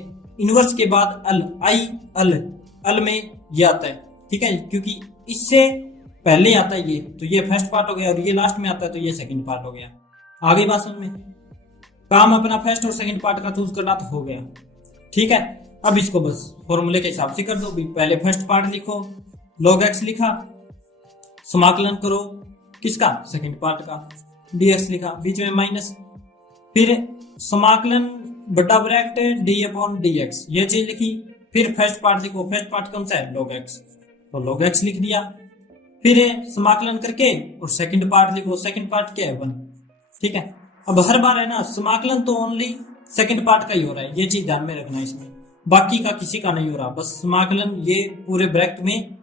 इनवर्स के बाद अल आई अल में ये आता है, ठीक है, क्योंकि इससे पहले आता है ये, तो ये फर्स्ट पार्ट हो गया और ये लास्ट में आता है तो ये सेकंड पार्ट हो गया। आगे बात समझ में, काम अपना फर्स्ट और सेकंड पार्ट का चूज करना तो हो गया, ठीक है। अब इसको बस फॉर्मूले के हिसाब से कर दो भी, पहले फर्स्ट पार्ट लिखो log x लिखा, समाकलन करो किसका सेकंड पार्ट का, dx लिखा, बीच में माइनस, फिर समाकलन बड़ा ब्रैकेट d अपॉन dx ये चीज लिखी, फिर फर्स्ट पार्ट लिखो, फर्स्ट पार्ट कौन सा है log x, तो log x लिख दिया, फिर समाकलन करके और सेकंड पार्ट लिखो, सेकंड पार्ट क्या है 1, ठीक है। अब हर बार है ना समाकलन तो ओनली सेकंड पार्ट का ही हो रहा है, ये चीज ध्यान में रखना, इसमें बाकी का किसी का नहीं हो रहा। बस समाकलन ये पूरे ब्रैकेट में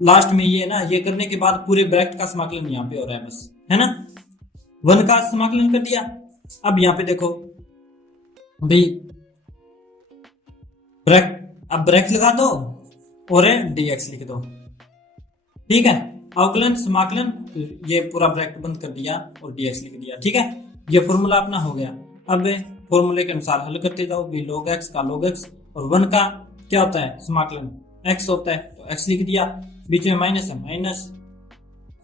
लास्ट में ये ना, ये करने के बाद पूरे ब्रैकेट का समाकलन यहाँ पे हो रहा है बस, है ना। 1 का समाकलन कर दिया। अब यहाँ पे देखो भाई अब ब्रैकेट लगा दो और dx लिख दो, ठीक है। अवकलन समाकलन ये पूरा ब्रैकेट बंद कर दिया और dx लिख दिया, ठीक है। ये फॉर्मूला अपना हो गया। अब फॉर्मूले के अनुसार हल करते जाओ भी, log x का log x और 1 का क्या होता है समाकलन x होता है तो x लिख दिया, बीच में माइनस है माइनस,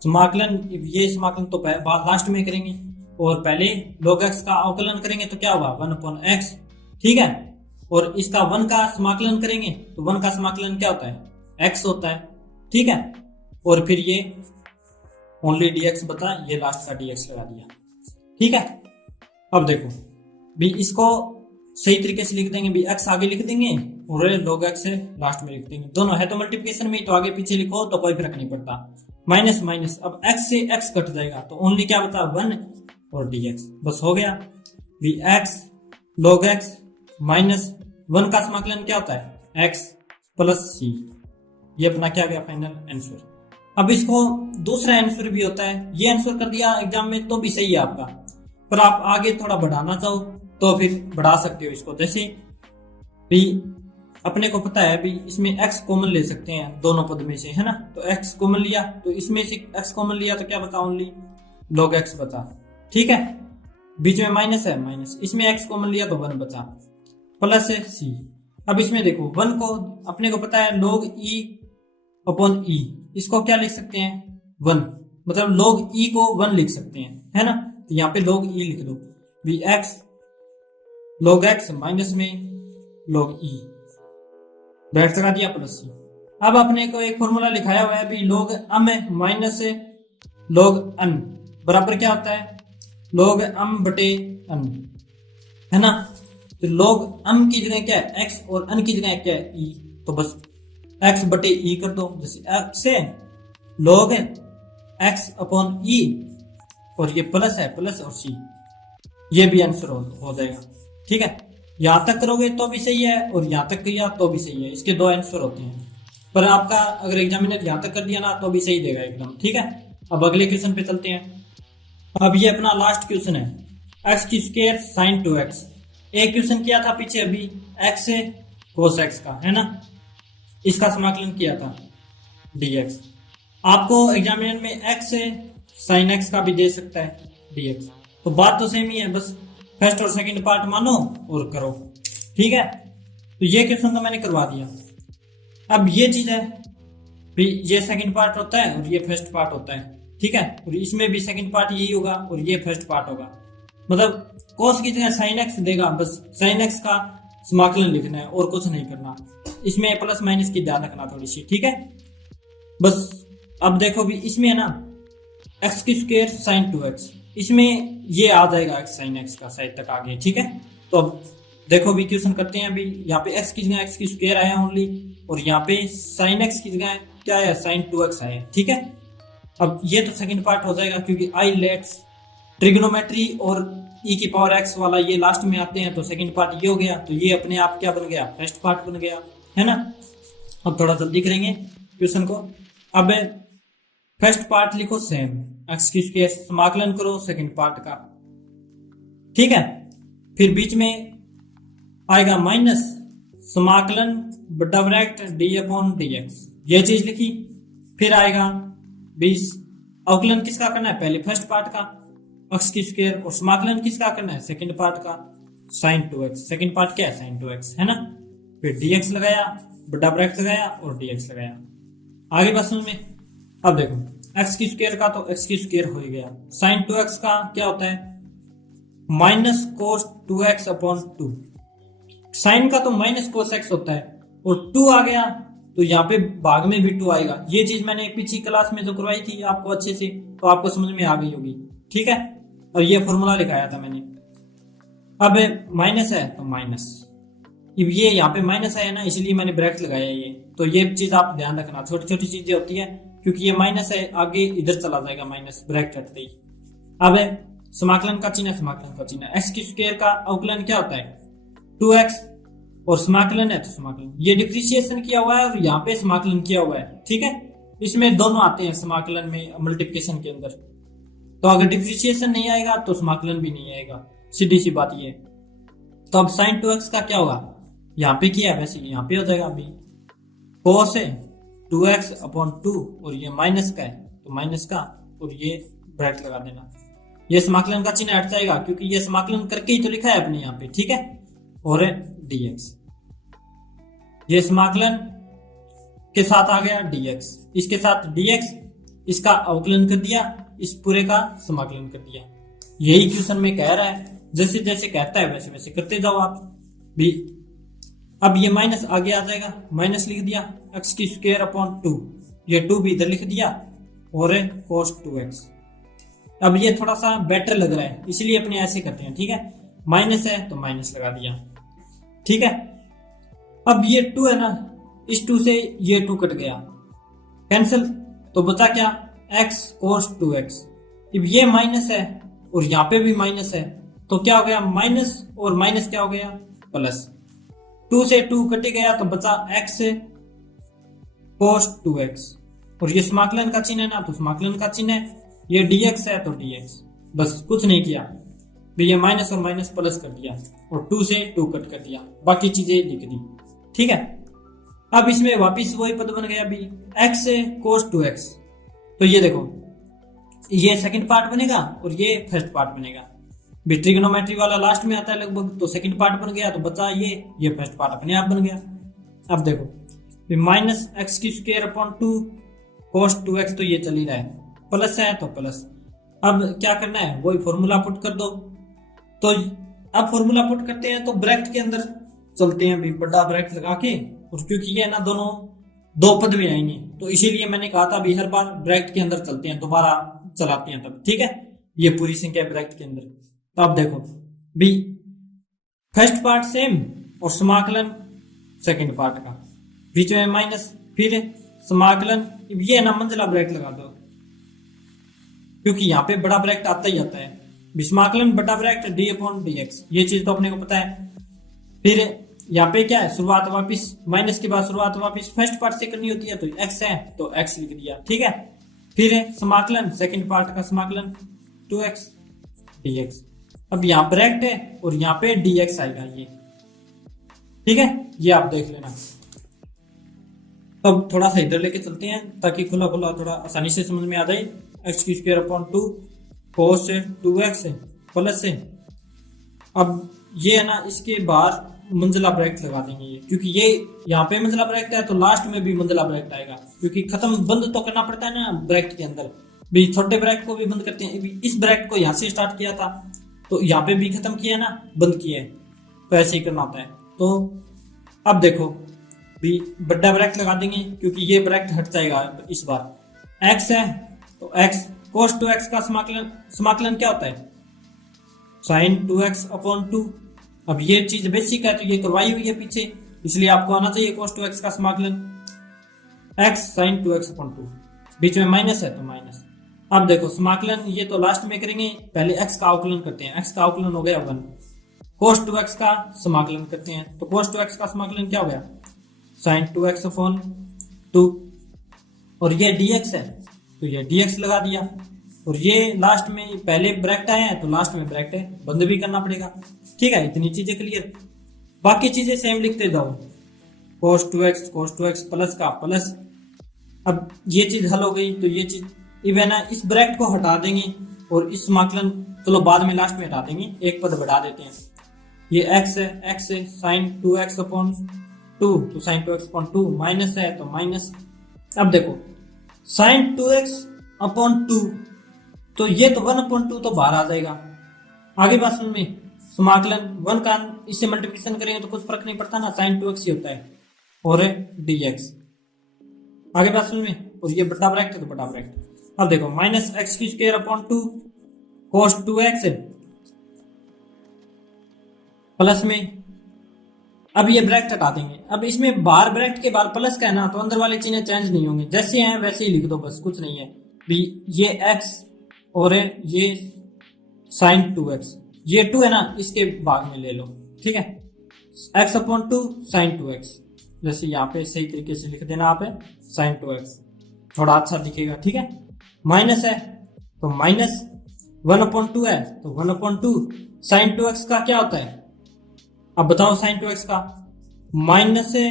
समाकलन ये समाकलन तो बाद लास्ट में करेंगे और पहले log x का अवकलन करेंगे तो क्या होगा 1 अपॉन x, ठीक है। और इसका 1 का समाकलन करेंगे तो 1 का समाकलन क्या होता है x होता है, ठीक है। और फिर ये ओनली dx बता, ये लास्ट का dx लगा दिया, ठीक है। अब देखो भी इसको सही तरीके से लिख देंगे भी, x आगे लिख देंगे और log x से लास्ट में लिख देंगे, दोनों है तो मल्टीप्लिकेशन में तो आगे पीछे लिखो तो कोई फर्क नहीं पड़ता, माइनस माइनस, अब x से x कट जाएगा तो ओनली क्या बता 1 और dx, बस हो गया भी x log x माइनस 1 का समाकलन क्या होता है x प्लस c, ये अपना क्या गया फाइनल आंसर। अब इसको दूसरा आंसर भी होता है, ये आंसर कर दिया एग्जाम में तो भी सही है आपका, पर आप आगे थोड़ा बढ़ाना चाहो तो फिर बढ़ा सकते हो इसको। जैसे भी अपने को पता है भी इसमें x कॉमन ले सकते हैं दोनों पद में से, है ना, तो x कॉमन लिया तो इसमें से x कॉमन लिया तो क्या बचा, ओनली log x बचा, ठीक है। बीच में माइनस है, माइनस, इसमें x कॉमन लिया तो 1 बचा, प्लस है c। अब इसमें देखो 1 को अपने को पता है log e अपॉन e, इसको क्या लिख सकते हैं 1, मतलब log e को 1 लिख सकते हैं, है ना, तो यहाँ पे log e लिख दो भी x log x माइनस में log e, ब्रैकेट लगा दिया प्लस c। अब अपने को एक फॉर्मूला लिखाया हुआ है भी log m minus log n बराबर क्या होता है log m बटे n, है ना, तो log m की जगह क्या है x और n की जगह क्या है e, तो बस x बटे e कर दो, जैसे x से log x अपॉन e और ये प्लस है प्लस और c, ये भी आंसर हो जाएगा, ठीक है। यहां तक करोगे तो भी सही है और यहां तक किया तो भी सही है, इसके 2 आंसर होते हैं, पर आपका अगर एग्जामिनर यहां तक कर दिया ना तो भी सही देगा एकदम, ठीक है। अब अगले क्वेश्चन पे चलते हैं। अब ये अपना लास्ट क्वेश्चन है, एक्स की स्क्वायर साइन 2x। एक क्वेश्चन किया था पीछे अभी x से cos x का, है ना, इसका समाकलन किया था dx। आपको एग्जामिनर में x से साइन x का भी दे सकता है dx, तो बात तो सेम ही है, बस फर्स्ट और सेकंड पार्ट मानो और करो, ठीक है। तो ये क्वेश्चन तो मैंने करवा दिया। अब ये चीज है भी ये सेकंड पार्ट होता है और ये फर्स्ट पार्ट होता है, ठीक है, और इसमें भी सेकंड पार्ट यही होगा और ये फर्स्ट पार्ट होगा, मतलब cos की जगह sin x देगा, बस sin x का समाकलन लिखना है और कुछ नहीं करना, इसमें प्लस माइनस की ध्यान रखना थोड़ी सी, ठीक है। बस अब देखो भी इसमें है ना x की स्क्वायर साइन 2x, इसमें ये आ जाएगा x sin x का साइड तक आ गया, ठीक है। तो अब देखो भी क्वेश्चन करते हैं, अभी यहाँ पे x की जगह x की स्क्वायर आया ओनली और यहाँ पे sin x की जगह क्या है sin 2x आया, ठीक है। अब ये तो सेकंड पार्ट हो जाएगा क्योंकि आई लेट्स ट्रिग्नोमेट्री और e की पावर x वाला ये लास्ट में आते हैं, तो सेकंड पार्ट ये हो गया, तो ये अपने आप क्या बन गया फर्स्ट पार्ट बन गया, है ना। अब थोड़ा जल्दी करेंगे क्वेश्चन को। अब फर्स्ट पार्ट लिखो सेम, x की स्क्वायर समाकलन करो सेकंड पार्ट का, ठीक है। फिर बीच में आएगा माइनस समाकलन बटा bracket D upon D x, ये चीज लिखी। फिर आएगा 20 अवकलन किसका करना है, पहले फर्स्ट पार्ट का x की स्क्वायर, और समाकलन किसका करना है सेकंड पार्ट का sin 2x, सेकंड पार्ट क्या है sin 2x, है ना। फिर dx लगाया बटा ब्रैकेट लगाया और dx लगाया, आगे बात समझ में। अब देखो x की स्क्वायर का तो x की स्क्वायर हो गया, sin 2x का क्या होता है minus cos 2x upon 2, sign का तो माइनस cos x होता है और 2 आ गया तो यहाँ पे भाग में भी 2 आएगा। ये चीज मैंने पिछली क्लास में जो करवाई थी आपको अच्छे से, तो आपको समझ में आ गई होगी, ठीक है। और ये फॉर्मूला लिखाया था मैंने। अब माइनस है तो माइनस, ये यहाँ पे माइनस है ना, इसलिए मैंने ब्रैकेट लगाया ये, तो ये चीज आप ध्यान रखना, छोटी छोटी चीजें होती है, क्योंकि ये माइनस है आगे इधर चला जाएगा माइनस ब्रैकेट हटते ही। अब समाकलन का चिन्ह, समाकलन का चिन्ह x की स्क्वायर का अवकलन क्या होता है 2x, और समाकलन है तो समाकलन, ये डिफरेंशिएशन किया हुआ है और यहाँ पे समाकलन किया हुआ है, ठीक है। इसमें दोनों आते हैं समाकलन में मल्टीप्लिकेशन के अंदर, तो अगर डिफरेंशिएशन नहीं आएगा तो समाकलन भी नहीं आएगा, सीधी सी बात ये। तो अब sin 2x का क्या होगा, यहाँ पे किया है वैसे यहाँ पे हो जाएगा अभी cos है 2x अपॉन 2 और ये माइनस का है तो माइनस का, और ये ब्रैकेट लगा देना, ये समाकलन का चिन्ह हट जाएगा क्योंकि ये समाकलन करके ही तो लिखा है अपने यहाँ पे, ठीक है। और dx, ये समाकलन के साथ आ गया dx, इसके साथ dx, इसका अवकलन कर दिया, इस पूरे का समाकलन कर दिया। यही क्वेश्चन में कह रहा है, जैसे जैसे कहता है वैसे वैसे करते जाओ आप भी। अब ये माइनस आगे आ जाएगा, माइनस लिख दिया x की स्क्वायर अपॉन 2, ये 2 भी इधर लिख दिया और cos 2x। अब ये थोड़ा सा बेटर लग रहा है इसलिए अपने ऐसे करते हैं, ठीक है। माइनस है तो माइनस लगा दिया, ठीक है। अब ये 2 है ना, इस 2 से ये 2 कट गया कैंसिल, तो बचा क्या x cos 2x। अब ये माइनस है और यहाँ पे भी माइनस है तो क्या हो गया माइनस और माइनस क्या हो गया प्लस, 2 से 2 कट गया तो बचा x cos 2x, और ये समाकलन का चिन्ह है ना, तो समाकलन का चिन्ह है, ये dx है तो dx, बस कुछ नहीं किया, भी ये माइनस और माइनस प्लस कर दिया और 2 से 2 कट कर दिया, बाकी चीजें लिख दी। ठीक है, अब इसमें वापिस वही पद बन गया, भी x है cos 2x, तो ये देखो ये सेकंड पार्ट बनेगा और ये फर्स्ट पार्ट बनेगा, भी ट्रिग्नोमेट्री वाला लास्ट में आता है लगभग, तो सेकंड पार्ट बन गया, तो बचा ये फर्स्ट पार्ट अपने आप बन गया। अब देखो माइनस एक्स की स्क्वायर अपॉन 2 cos 2x, तो ये चल ही रहा है, प्लस है तो प्लस। अब क्या करना है, वही फॉर्मूला पुट कर दो, तो अब फॉर्मूला पुट करते हैं तो ब्रैकेट के अंदर चलते हैं, भी बड़ा ब्रैकेट लगा के, और क्योंकि ये ना दोनों दो पद में आएंगे, तो इसीलिए मैंने कहा था भी हर बार ब्रैकेट के अंदर चलते हैं, दोबारा चलाते हैं तब। ठीक है, ये पूरी संख्या ब्रैकेट के अंदर। तो अब देखो भी फर्स्ट पार्ट सेम और समाकलन सेकंड पार्ट का, बीच में माइनस, फिर समाकलन, ये ना मंजिला ब्रैकेट लगा दो, क्योंकि यहाँ पे बड़ा ब्रैकेट आता ही आता है, समाकलन बड़ा bracket D upon D x, ये चीज तो अपने को पता है। फिर यहाँ पे क्या है, शुरुआत वापिस माइनस के बाद शुरुआत वापिस फर्स्ट पार्ट से करनी होती है, तो x है तो x लिख दिया। ठीक है, फिर समाकलन सेकंड पार्ट का समाकलन 2x dx, अब यहाँ ब्रैकेट है और यहाँ पे dx आएगा ये। ठीक है, ये आप देख लेना। अब थोड़ा सा इधर लेके चलते हैं ताकि खुला खुला थोड़ा आसानी से समझ में आ जाए। एक्स की स्क्वायर अपॉन 2 cos 2x है प्लस है, अब ये है ना, इसके बाहर मंजिला ब्रैकेट लगा देंगे ये, क्योंकि ये यहाँ पे मंजिला ब्रैकेट है तो लास्ट में भी मंजिला ब्रैकेट आएगा, क्योंकि खत्म बंद तो करना पड़ता है ना ब्रैकेट के अंदर, भी छोटे ब्रैकेट को भी बंद करते हैं। इस ब्रैकेट को यहाँ से स्टार्ट किया था तो यहाँ पे भी खत्म किया ना, बंद किया है, तो ऐसे ही करना होता है। तो अब देखो भी बड़ा ब्रैकेट लगा देंगे, क्योंकि ये ब्रैकेट हट जाएगा इस बार। x है तो x cos 2x का समाकलन क्या होता है, sin 2x अपॉन 2। अब ये चीज बेसिक है तो ये करवाई हुई है पीछे, इसलिए आपको आना चाहिए cos 2x का समाकलन x sin 2x अपॉन 2, बीच में माइनस है तो माइनस। अब देखो समाकलन ये तो लास्ट में करेंगे, पहले x का अवकलन करते हैं, x का अवकलन हो गया 1, cos 2x का समाकलन करते हैं, तो cos 2x का समाकलन क्या हो गया, sin 2x अपॉन 2, और ये dx है तो ये dx लगा दिया, और ये लास्ट में पहले ब्रैकेट आए हैं तो लास्ट में ब्रैकेट है, बंद भी करना पड़ेगा। ठीक है, इतनी चीजें क्लियर, बाकी चीजें सेम लिखते जाओ, cos 2x प्लस का प्लस। अब ये चीज हल हो गई, तो ये चीज इवन है, इस ब्रैकेट को हटा देंगे और इस समाकलन चलो बाद में लास्ट में हटा देंगे, एक पद बढ़ा देते हैं, ये x है sin 2x अपॉन 2, तो sin 2x अपॉन 2 माइनस है तो माइनस। अब देखो sin 2x अपॉन 2, तो ये तो 1 अपॉन 2 तो बाहर आ जाएगा, आगे बात सुन में, समाकलन 1 का इससे मल्टीप्लिकेशन करेंगे तो कुछ फर्क नहीं पड़ता ना, sin 2x ही होता है, और dx, आगे बात सुन में, और ये बड़ा ब्रैकेट है तो बड़ा ब्रैकेट। अब देखो माइनस एक्स की square upon 2 cos 2x plus में, अब ये ब्रैकेट हटा देंगे, अब इसमें बाहर ब्रैकेट के बाहर प्लस का है ना, तो अंदर वाले चिन्ह चेंज नहीं होंगे, जैसे हैं वैसे ही लिख दो, बस कुछ नहीं है भी, ये x और ये sin 2x, ये 2 है ना, इसके भाग में ले लो। ठीक है, x अपॉन 2 sin 2x, जैसे यहाँ पे सही तरीके से लिख देना आप, sin 2x थोड़ा अच्छा दिखेगा। ठीक है, माइनस है तो माइनस, 1 अपॉन 2 है तो 1 अपॉन 2, sin 2x का क्या होता है, अब बताओ sin 2x का, माइनस है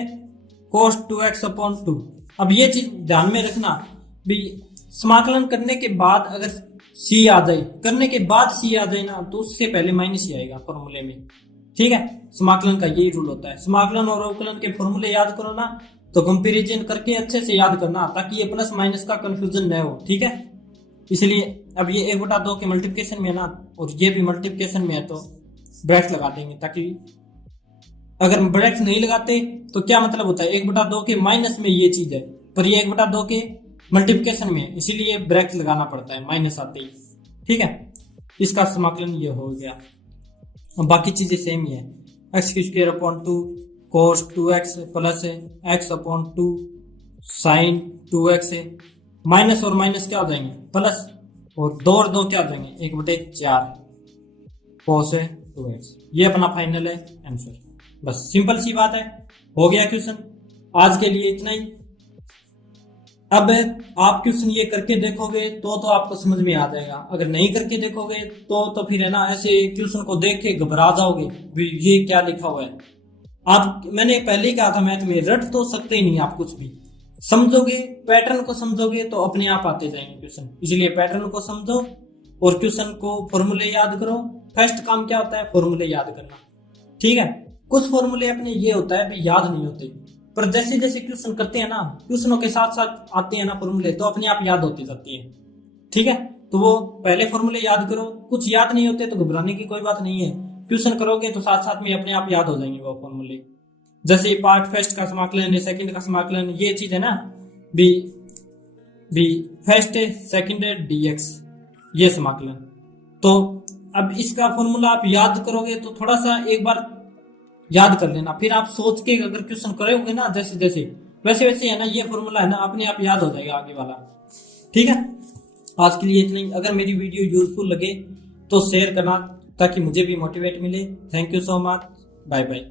cos 2x अपॉन 2। अब ये चीज ध्यान में रखना भी, समाकलन करने के बाद अगर c आ जाए, करने के बाद c आ जाए ना, तो उससे पहले माइनस ही आएगा फॉर्मूले में। ठीक है, समाकलन का यही रूल होता है, समाकलन और अवकलन के फॉर्मूले याद करो ना, तो कंपैरिजन करके अच्छे से याद करना, ताकि ये प्लस माइनस का कंफ्यूजन न हो। ठीक है, इसलिए अब ये 1/2 के मल्टीप्लिकेशन में है ना, और ये भी मल्टीप्लिकेशन में है, तो ब्रैकेट लगा देंगे, ताकि अगर ब्रैकेट नहीं लगाते तो क्या मतलब होता है, 1/2 के माइनस में ये चीज है, पर ये 1/2 के मल्टीप्लिकेशन में है, इसीलिए ब्रैकेट लगाना पड़ता है माइनस आते ही। ठीक है, इसका समाकलन ये हो गया, और बाकी चीजें सेम ही है, एक्स की square upon 2 cos 2x plus x upon 2 sin 2x है, माइनस और माइनस क्या हो जाएंगे प्लस, और 2 और 2 क्या हो जाएंगे 1/4 cos 2x। ये अपना फाइनल है आंसर। बस सिंपल सी बात है, हो गया क्वेश्चन। आज के लिए इतना ही। अब आप क्वेश्चन ये करके देखोगे तो आपको समझ में आ जाएगा, अगर नहीं करके देखोगे तो फिर है ना ऐसे क्वेश्चन को देख के घबरा जाओगे भी ये क्या लिखा हुआ है। आप, मैंने पहले ही कहा था मैथ में रट तो सकते ही नहीं आप कुछ भी, समझोगे पैटर्न को समझोगे तो अपने आप आते जाएंगे क्वेश्चन। इसलिए पैटर्न को समझो और क्वेश्चन को फॉर्मूले याद करो। फर्स्ट काम क्या होता है, फॉर्मूले याद करना, ठीक है। कुछ फॉर्मूले अपने ये होता है भाई याद नहीं होते, पर जैसे जैसे क्वेश्चन करते हैं ना, क्वेश्चनों के साथ साथ आते हैं ना फॉर्मूले, तो अपने आप याद होती जाती है, ठीक है। तो वो पहले फॉर्मूले याद करो, कुछ याद नहीं होते तो घबराने की कोई बात नहीं है, क्वेश्चन करोगे तो साथ साथ में अपने आप याद हो जाएंगे वो फॉर्मूले। जैसे पार्ट फर्स्ट का समाकलन, सेकंड का समाकलन, ये चीज है ना B B first second dx, ये समाकलन। तो अब इसका फॉर्मूला आप याद करोगे तो थोड़ा सा एक बार याद कर लेना, फिर आप सोच के अगर क्वेश्चन करोगे ना जैसे जैसे वैसे वैसे है ना ये फॉर्मूला है ना अपने आप याद हो जाएगा आगे वाला, ठीक है। आज के लिए इतना ही। अगर मेरी वीडियो यूजफुल लगे तो शेयर करना ताकि मुझे भी मोटिवेट मिले। Thank you so much, bye bye.